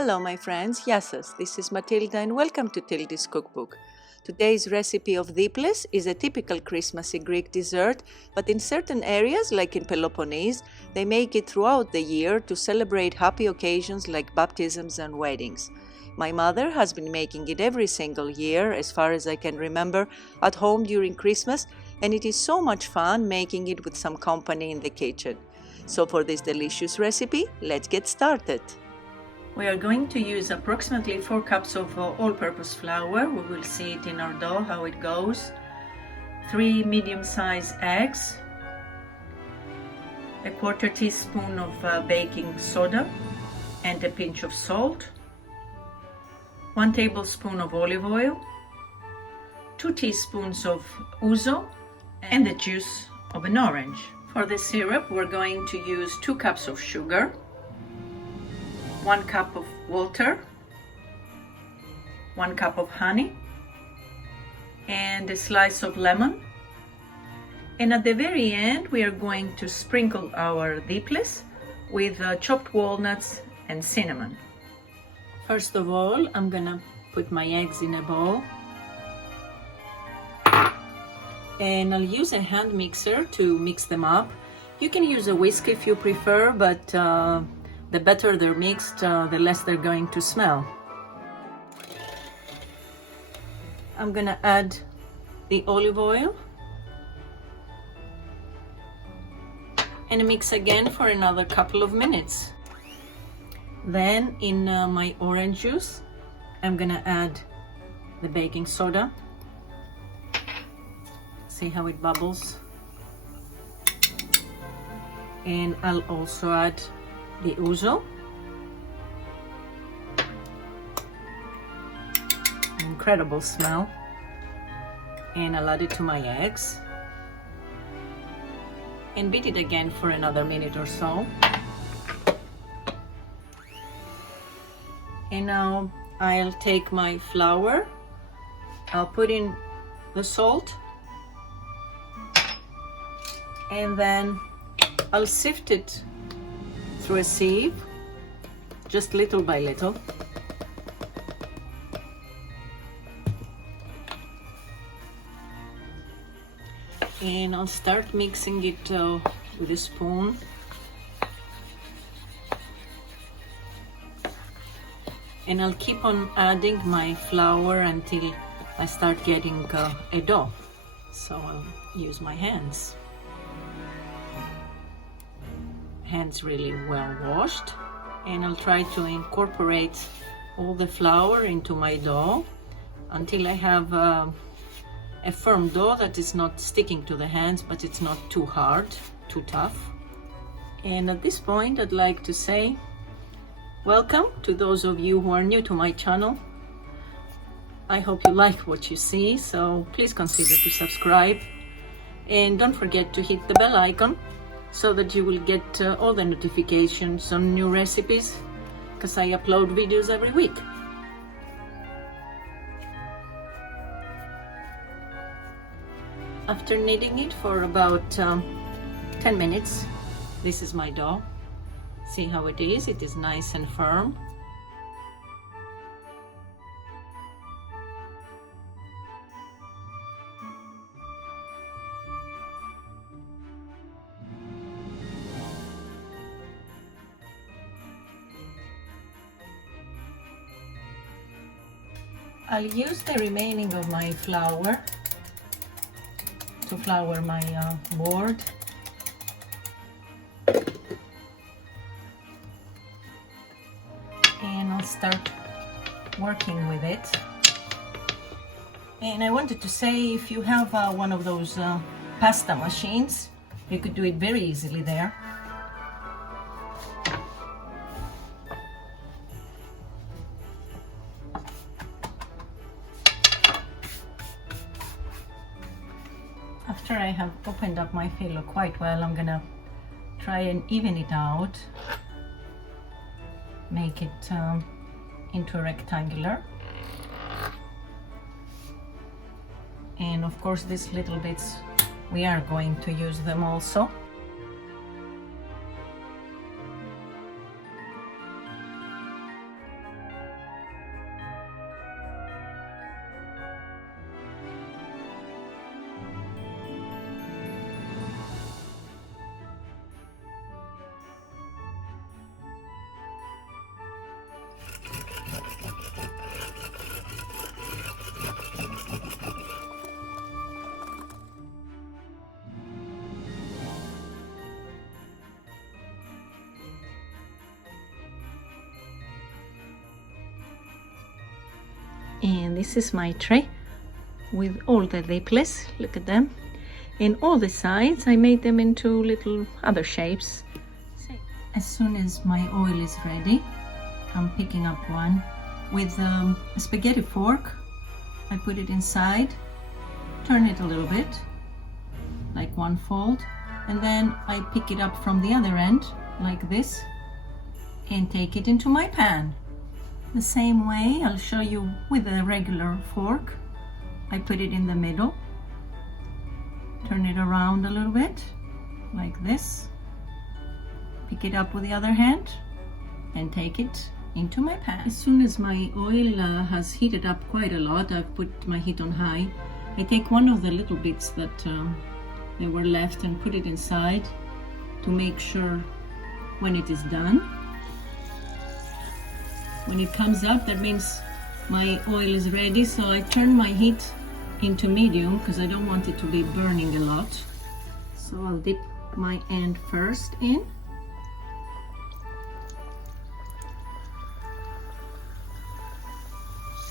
Hello my friends, Γεια σας. This is Matilda and welcome to Tilda's Cookbook. Today's recipe of Δίπλες is a typical Christmassy Greek dessert, but in certain areas, like in Pελοπόννησο, they make it throughout the year to celebrate happy occasions like baptisms and weddings. My mother has been making it every single year, as far as I can remember, at home during Christmas, and it is so much fun making it with some company in the kitchen. So for this delicious recipe, let's get started. We are going to use approximately 4 cups of all-purpose flour. We will see it in our dough, how it goes. 3 medium-sized eggs. A 1/4 teaspoon of baking soda and a pinch of salt. 1 tablespoon of olive oil. 2 teaspoons of ouzo and the juice of an orange. For the syrup, we're going to use 2 cups of sugar. 1 cup of water, 1 cup of honey, and a slice of lemon. And at the very end, we are going to sprinkle our Δίπλες with chopped walnuts and cinnamon. First of all, I'm gonna put my eggs in a bowl. And I'll use a hand mixer to mix them up. You can use a whisk if you prefer, but the better they're mixed, the less they're going to smell. I'm gonna add the olive oil and mix again for another couple of minutes. Then in my orange juice, I'm gonna add the baking soda. See how it bubbles? And I'll also add the ouzo, incredible smell, and I'll add it to my eggs and beat it again for another minute or so. And now I'll take my flour, I'll put in the salt, and then I'll sift it through a sieve, just little by little. And I'll start mixing it with a spoon. And I'll keep on adding my flour until I start getting a dough. So I'll use my hands. Hands really well washed, and I'll try to incorporate all the flour into my dough until I have a firm dough that is not sticking to the hands, but it's not too hard, too tough. And at this point, I'd like to say welcome to those of you who are new to my channel. I hope you like what you see, so please consider to subscribe, and don't forget to hit the bell icon so that you will get all the notifications on new recipes, because I upload videos every week. After kneading it for about 10 minutes, this is my dough. See how it is? It is nice and firm. I'll use the remaining of my flour to flour my board. And I'll start working with it. And I wanted to say, if you have one of those pasta machines, you could do it very easily there. After I have opened up my filo quite well, I'm gonna try and even it out, make it into a rectangular. And of course these little bits, we are going to use them also. And this is my tray with all the ΔΙΠΛΕΣ, look at them. And all the sides I made them into little other shapes. As soon as my oil is ready, I'm picking up one with a spaghetti fork. I put it inside, turn it a little bit, like one fold, and then I pick it up from the other end, like this, and take it into my pan. The same way I'll show you with a regular fork. I put it in the middle, turn it around a little bit, like this, pick it up with the other hand, and take it into my pan. As soon as my oil has heated up quite a lot, I've put my heat on high. I take one of the little bits that they were left and put it inside to make sure when it is done. When it comes up, that means my oil is ready, so I turn my heat into medium because I don't want it to be burning a lot. So I'll dip my end first in.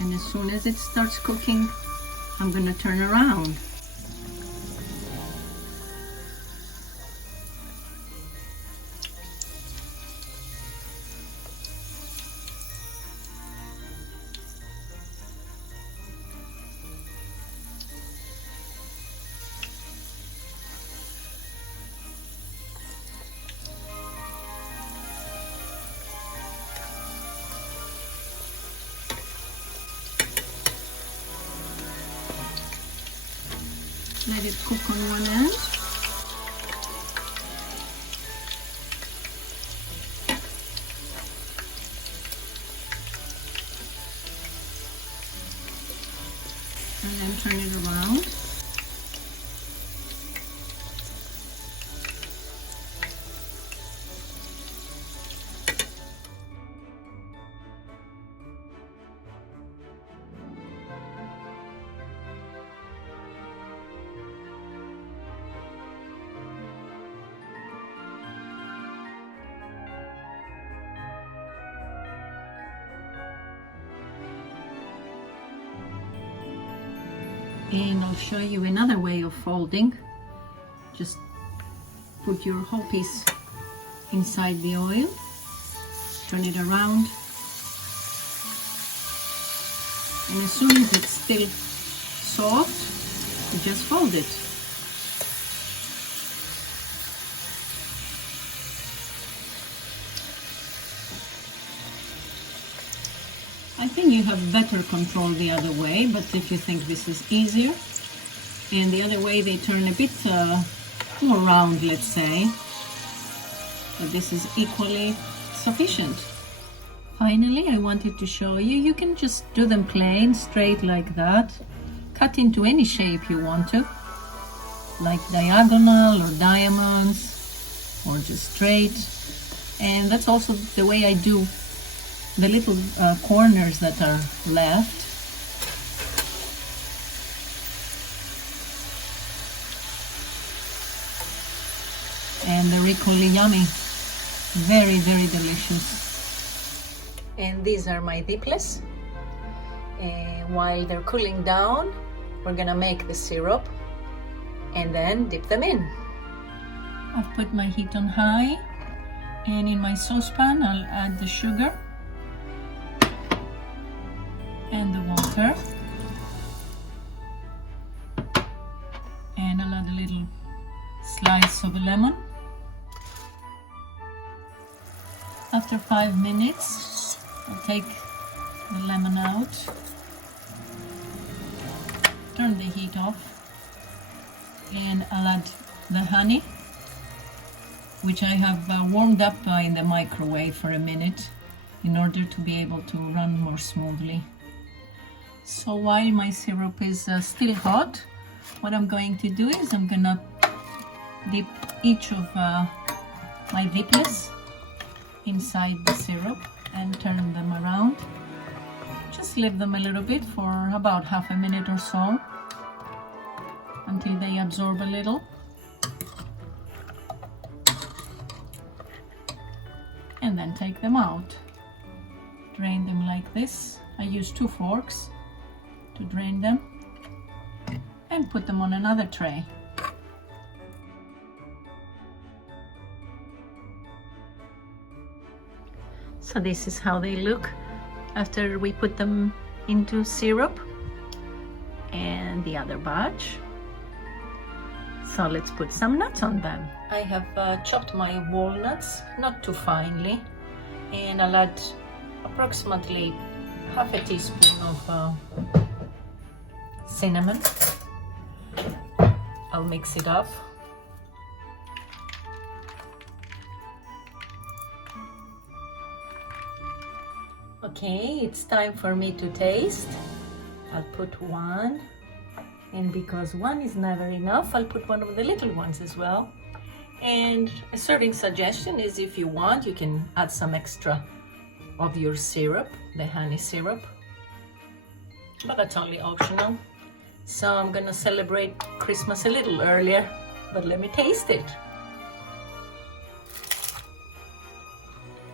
And as soon as it starts cooking, I'm going to turn around. Let it cook on one end. And then turn it around. And I'll show you another way of folding. Just put your whole piece inside the oil, turn it around, and as soon as it's still soft, you just fold it. I think you have better control the other way, but if you think this is easier, and the other way they turn a bit more round, let's say, but this is equally sufficient. Finally, I wanted to show you, you can just do them plain, straight like that, cut into any shape you want to, like diagonal or diamonds, or just straight, and that's also the way I do the little corners that are left. And they're equally yummy. Very, very delicious. And these are my ΔΙΠΛΕΣ. And while they're cooling down, we're gonna make the syrup and then dip them in. I've put my heat on high, and in my saucepan I'll add the sugar and the water, and I'll add a little slice of a lemon. After 5 minutes, I'll take the lemon out, turn the heat off, and I'll add the honey, which I have warmed up in the microwave for a minute in order to be able to run more smoothly. So while my syrup is still hot, what I'm going to do is I'm gonna dip each of my ΔΙΠΛΕΣ inside the syrup and turn them around. Just leave them a little bit for about half a minute or so until they absorb a little. And then take them out. Drain them like this. I use 2 forks to drain them and put them on another tray. So this is how they look after we put them into syrup. And the other batch. So let's put some nuts on them. I have chopped my walnuts, not too finely, and I'll add approximately half a teaspoon of cinnamon. I'll mix it up. Okay, it's time for me to taste. I'll put one, and because one is never enough, I'll put one of the little ones as well. And a serving suggestion is, if you want, you can add some extra of your syrup, the honey syrup, but that's only optional. So I'm gonna celebrate Christmas a little earlier, but let me taste it.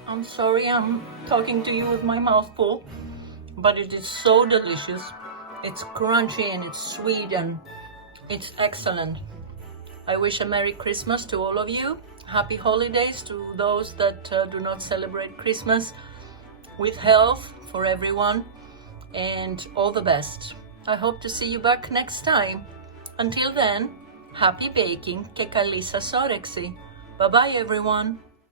I'm sorry I'm talking to you with my mouth full, but it is so delicious. It's crunchy and it's sweet and it's excellent. I wish a Merry Christmas to all of you. Happy holidays to those that do not celebrate Christmas. With health for everyone and all the best. I hope to see you back next time. Until then, happy baking και καλή σας όρεξη. Bye bye everyone.